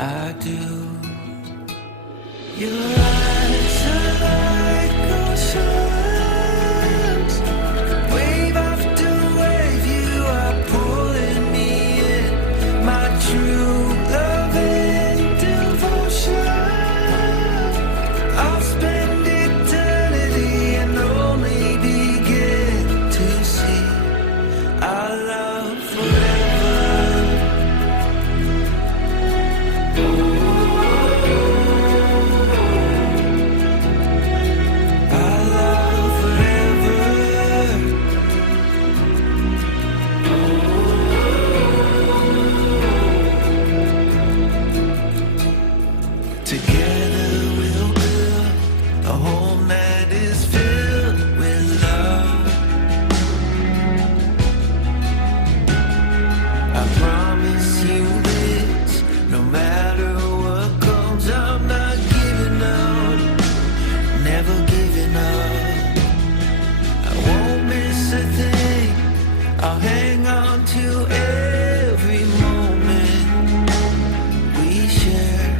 I do. Your eyes are like oceans. Wave after wave, you are pulling me in. My true love and devotion. I'll spend eternity and only begin to see our love forever. Our love forever. Together we'll build a home that is filled with love. I promise you this, no matter what comes, I'm not giving up, never giving up. I won't miss a thing, I'll hang on to every moment we share.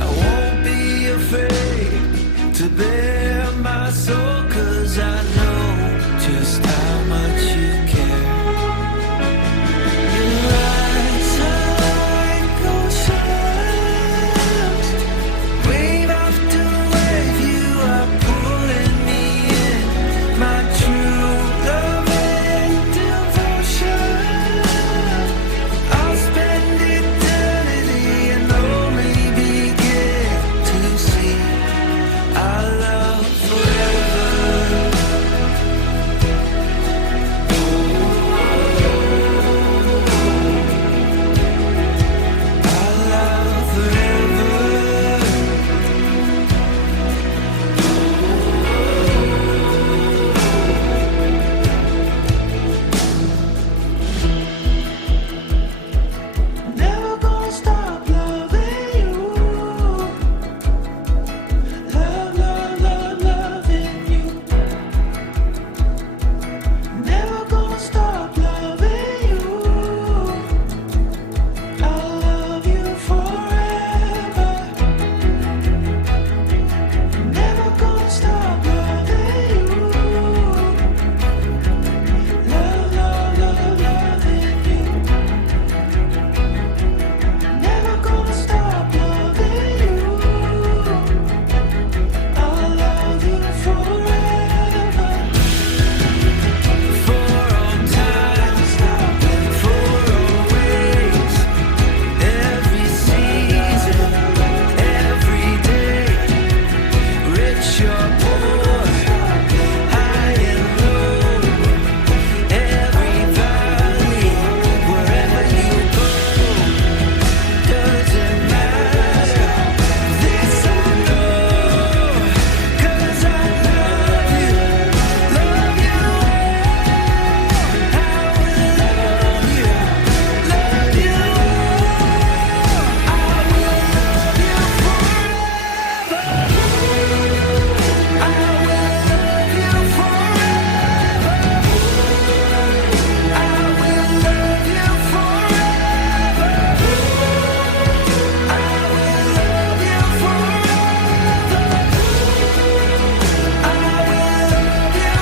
I won't be afraid to bare my soul, 'cause I know just how much you care. Your eyes are like oceans. Wave after wave, you are pulling me in. My true love and devotion. I'll spend eternity and only begin to see our love forever. Our love forever. Never gonna stop loving you. Love, love, love, loving you. Never gonna stop loving you. I'll love you forever. Never gonna stop loving you. Love, love, love, loving you. Never gonna stop loving you. I'll love you forever. For all times, for always, every season, every day, rich or poor, high and low, every valley, wherever you go, doesn't matter. This I know, 'cause I love you, love you. I will love you, love you. I will love you forever. I will love you forever. I will love you forever. I will love you forever. I will love you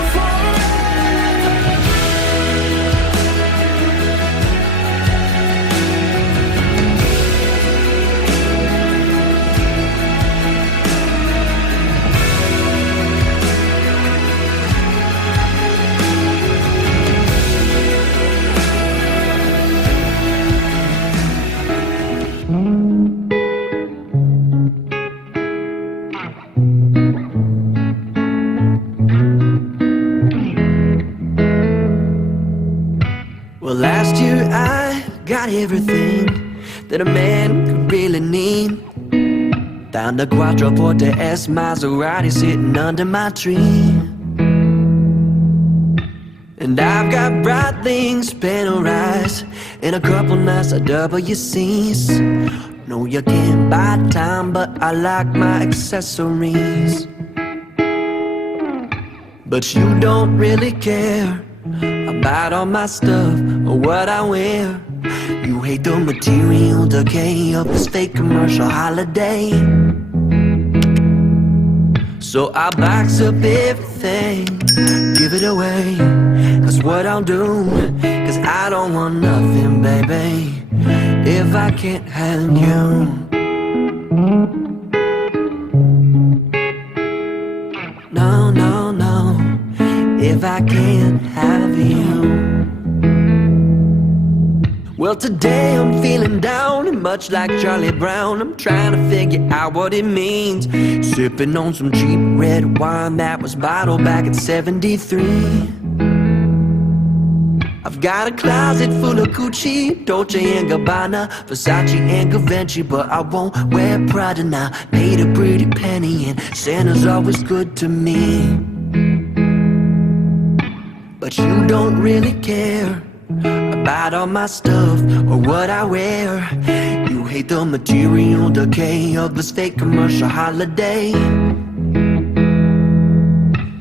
Well, last year I got everything that a man could really need. Found a Quattroporte S Maserati sitting under my tree. And I've got bright things panelized and a couple nice WCs. No, you can't buy time, but I like my accessories. But you don't really care about all my stuff or what I wear. You hate the material decay of this fake commercial holiday. So I box up everything, give it away. That's what I'll do, 'cause I don't want nothing, baby, if I can't have you. No, no, no, if I can't have you. Well, today I'm feeling down, and much like Charlie Brown, I'm trying to figure out what it means. Sipping on some cheap red wine that was bottled back in '73. I've got a closet full of Gucci, Dolce and Gabbana, Versace and Givenchy, but I won't wear Prada now. Paid a pretty penny and Santa's always good to me. But you don't really care about all my stuff or what I wear. You hate the material decay of this fake commercial holiday.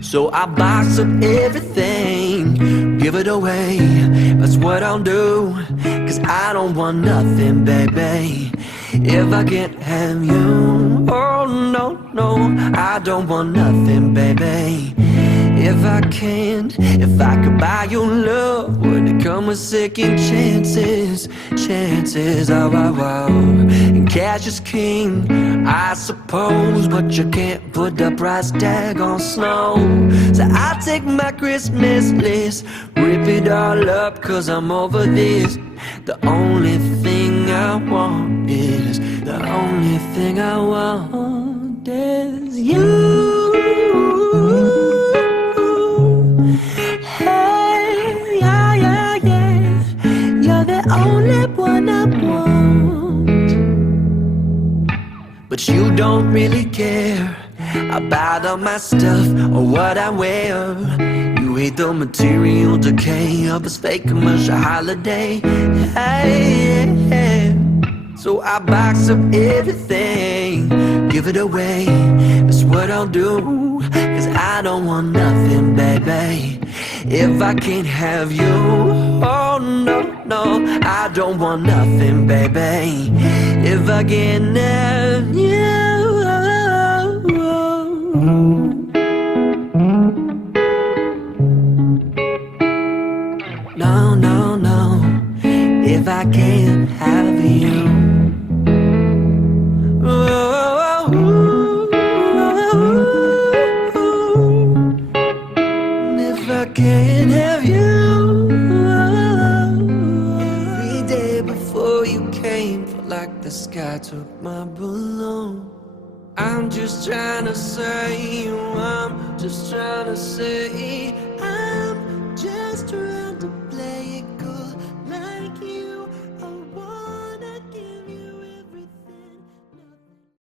So I box up everything, give it away. That's what I'll do, 'cause I don't want nothing, baby, if I can't have you. Oh no, no, I don't want nothing, baby, if I can't. If I could buy your love, would it come with second chances? Chances, oh, oh, oh. And cash is king, I suppose, but you can't put the price tag on snow. So I take my Christmas list, rip it all up, 'cause I'm over this. The only thing I want is, the only thing I want is you. Only one I want. But you don't really care about all my stuff or what I wear. You hate the material decay of this fake commercial holiday. Hey, yeah. So I box up everything, give it away. That's what I'll do, 'cause I don't want nothing, baby, if I can't have you. Oh no, no, I don't want nothing, baby, if I can't have you. No, no, no, if I can't have you. If I can't have you. Every day before you came, felt like the sky took my balloon. I'm just trying to say, I'm just trying to say